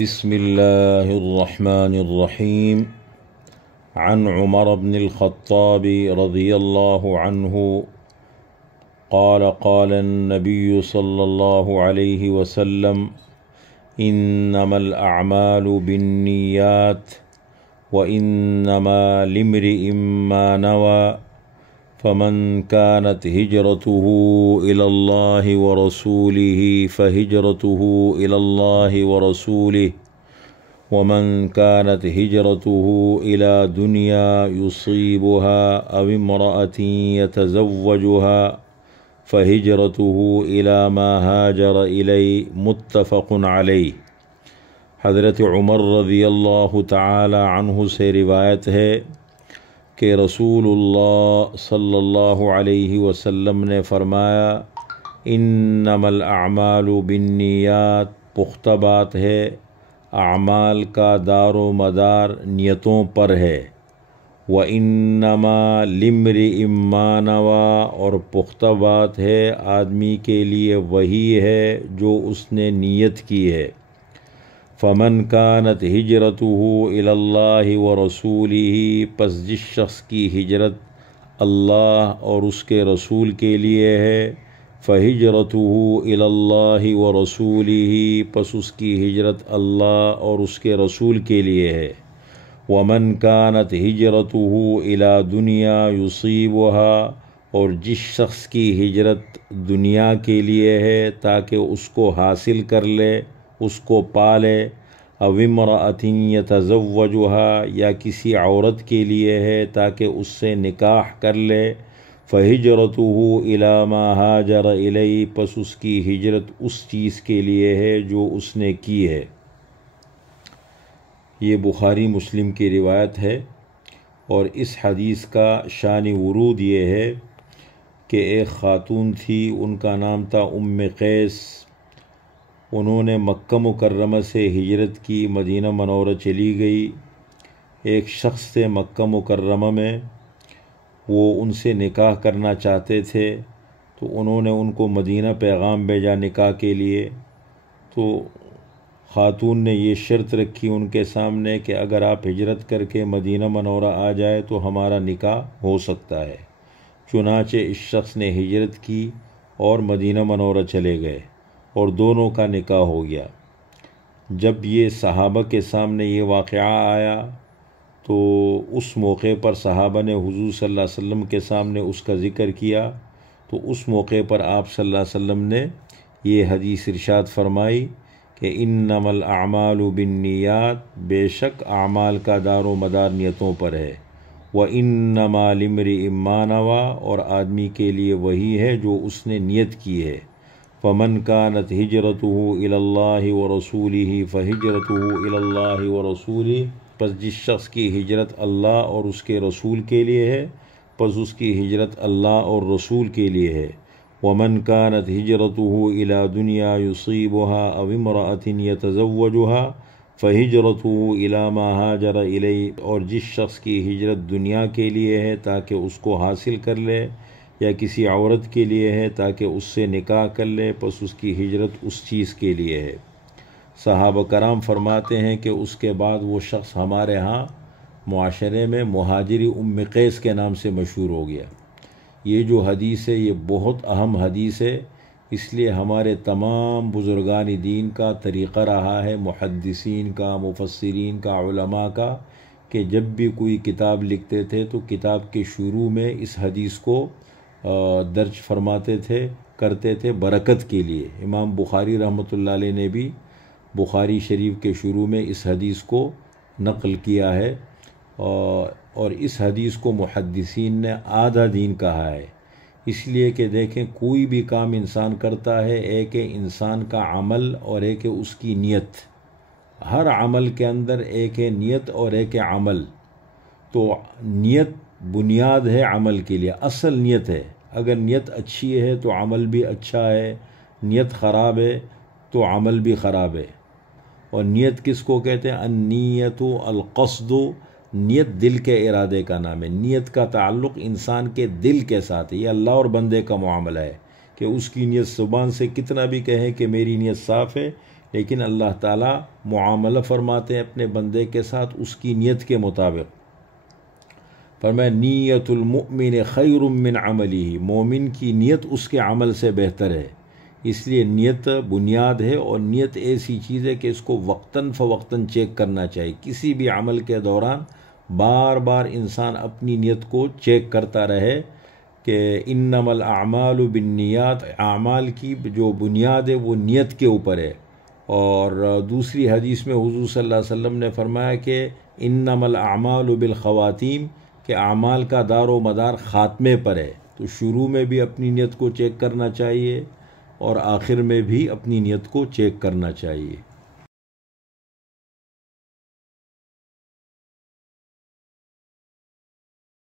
بسم الله الرحمن الرحيم. عن عمر بن الخطاب رضي الله عنه قال قال النبي صلى الله عليه وسلم إنما الأعمال بالنيات وإنما لامرئ ما نوى فمن كانت هجرته إلى الله ورسوله فهجرته إلى الله ورسوله ومن كانت هجرته إلى دنيا يصيبها أو امرأة يتزوجها فهجرته إلى ما هاجر إليه متفق علیہ۔ حضرت عمر رضی اللہ تعالی عنہ سے روایت ہے کہ رسول اللہ صلی اللہ علیہ وسلم نے فرمایا انما الاعمال بالنیات، پختہ بات ہے اعمال کا دار و مدار نیتوں پر ہے، وَإِنَّمَا لِامْرِئٍ مَّا نَوَىٰ، اور پختہ بات ہے آدمی کے لیے وہی ہے جو اس نے نیت کی ہے۔ فَمَنْ كَانَتْ هِجْرَتُهُ إِلَى اللَّهِ وَرَسُولِهِ، پس جس شخص کی ہجرت اللہ اور اس کے رسول کے لیے ہے، فَهِجْرَتُهُ إِلَى اللَّهِ وَرَسُولِهِ، پس اس کی ہجرت اللہ اور اس کے رسول کے لیے ہے۔ وَمَنْ كَانَتْ هِجْرَتُهُ إِلَى دُنْيَا يُصِيبُهَا، اور جس شخص کی ہجرت دنیا کے لیے ہے تاکہ اس کو حاصل کر لے، اس کو پالے، او امرأة يتزوجها، یا کسی عورت کے لیے ہے تاکہ اس سے نکاح کر لے، فہجرته إلى ما هاجر إليه، پس اس کی ہجرت اس چیز کے لیے ہے جو اس نے کی ہے۔ یہ بخاری مسلم کی روایت ہے، اور اس حدیث کا شان ورود یہ ہے کہ ایک خاتون تھی، ان کا نام تھا ام قیس۔ انہوں نے مکہ مکرمہ سے ہجرت کی، مدینہ منورہ چلی گئی۔ ایک شخص سے مکہ مکرمہ میں، وہ ان سے نکاح کرنا چاہتے تھے، تو انہوں نے ان کو مدینہ پیغام بھیجا نکاح کے لیے۔ تو خاتون نے یہ شرط رکھی ان کے سامنے کہ اگر آپ ہجرت کر کے مدینہ منورہ آ جائے تو ہمارا نکاح ہو سکتا ہے۔ چنانچہ اس شخص نے ہجرت کی اور مدینہ منورہ چلے گئے، اور دونوں کا نکاح ہو گیا۔ جب یہ صحابہ کے سامنے یہ واقعہ آیا تو اس موقع پر صحابہ نے حضور صلی اللہ علیہ وسلم کے سامنے اس کا ذکر کیا، تو اس موقع پر آپ صلی اللہ علیہ وسلم نے یہ حدیث ارشاد فرمائی کہ انما الاعمال بالنیات، بے شک اعمال کا دار و مدار نیتوں پر ہے، وانما لامرئ ما نویٰ، اور آدمی کے لیے وہی ہے جو اس نے نیت کی ہے۔ فمن كانت هجرته إلى الله ورسوله فهجرته إلى الله ورسوله، پس جس شخص کی ہجرت اللہ اور اس کے رسول کے لیے ہے، پس اس کی ہجرت اللہ اور رسول کے لیے ہے۔ ومن كانت هجرته إلى دنيا يصيبها أو امرأة يتزوجها فهجرته إلى ما هاجر إليه، اور جس شخص کی ہجرت دنیا کے لیے ہے تاکہ اس کو حاصل کر لے، یا کسی عورت کے لیے ہے تاکہ اس سے نکاح کر لے، پس اس کی ہجرت اس چیز کے لیے ہے۔ صحابہ کرام فرماتے ہیں کہ اس کے بعد وہ شخص ہمارے ہاں معاشرے میں مہاجری ام قیس کے نام سے مشہور ہو گیا۔ یہ جو حدیث ہے یہ بہت اہم حدیث ہے، اس لیے ہمارے تمام بزرگان دین کا طریقہ رہا ہے، محدثین کا، مفسرین کا، علماء کا، کہ جب بھی کوئی کتاب لکھتے تھے تو کتاب کے شروع میں اس حدیث کو درج فرماتے تھے، کرتے تھے برکت کے لیے۔ امام بخاری رحمۃ اللہ علیہ نے بھی بخاری شریف کے شروع میں اس حدیث کو نقل کیا ہے، اور اس حدیث کو محدثین نے آدھا دین کہا ہے، اس لیے کہ دیکھیں کوئی بھی کام انسان کرتا ہے، ایک ہے انسان کا عمل اور ایک ہے اس کی نیت۔ ہر عمل کے اندر ایک ہے نیت اور ایک ہے عمل، تو نیت بنیاد ہے عمل کے لیے، اصل نیت ہے۔ اگر نیت اچھی ہے تو عمل بھی اچھا ہے، نیت خراب ہے تو عمل بھی خراب ہے۔ اور نیت کس کو کہتے ہیں؟ النیت القصد، نیت دل کے ارادے کا نام ہے۔ نیت کا تعلق انسان کے دل کے ساتھ ہے، یہ اللہ اور بندے کا معاملہ ہے کہ اس کی نیت زبان سے کتنا بھی کہے کہ میری نیت صاف ہے، لیکن اللہ تعالیٰ معاملہ فرماتے ہیں اپنے بندے کے ساتھ اس کی نیت کے مطابق۔ فرمایا نیت المؤمن خیر من عملہ، مومن کی نیت اس کے عمل سے بہتر ہے، اس لیے نیت بنیاد ہے، اور نیت ایسی چیز ہے کہ اس کو وقتاً فوقتاً چیک کرنا چاہیے۔ کسی بھی عمل کے دوران بار بار انسان اپنی نیت کو چیک کرتا رہے کہ انما الاعمال بالنیات، اعمال کی جو بنیاد ہے وہ نیت کے اوپر ہے۔ اور دوسری حدیث میں حضور صلی اللہ علیہ وسلم نے فرمایا کہ انما الاعمال بالخواتیم، کہ اعمال کا دار و مدار خاتمے پر ہے۔ تو شروع میں بھی اپنی نیت کو چیک کرنا چاہیے اور آخر میں بھی اپنی نیت کو چیک کرنا چاہیے۔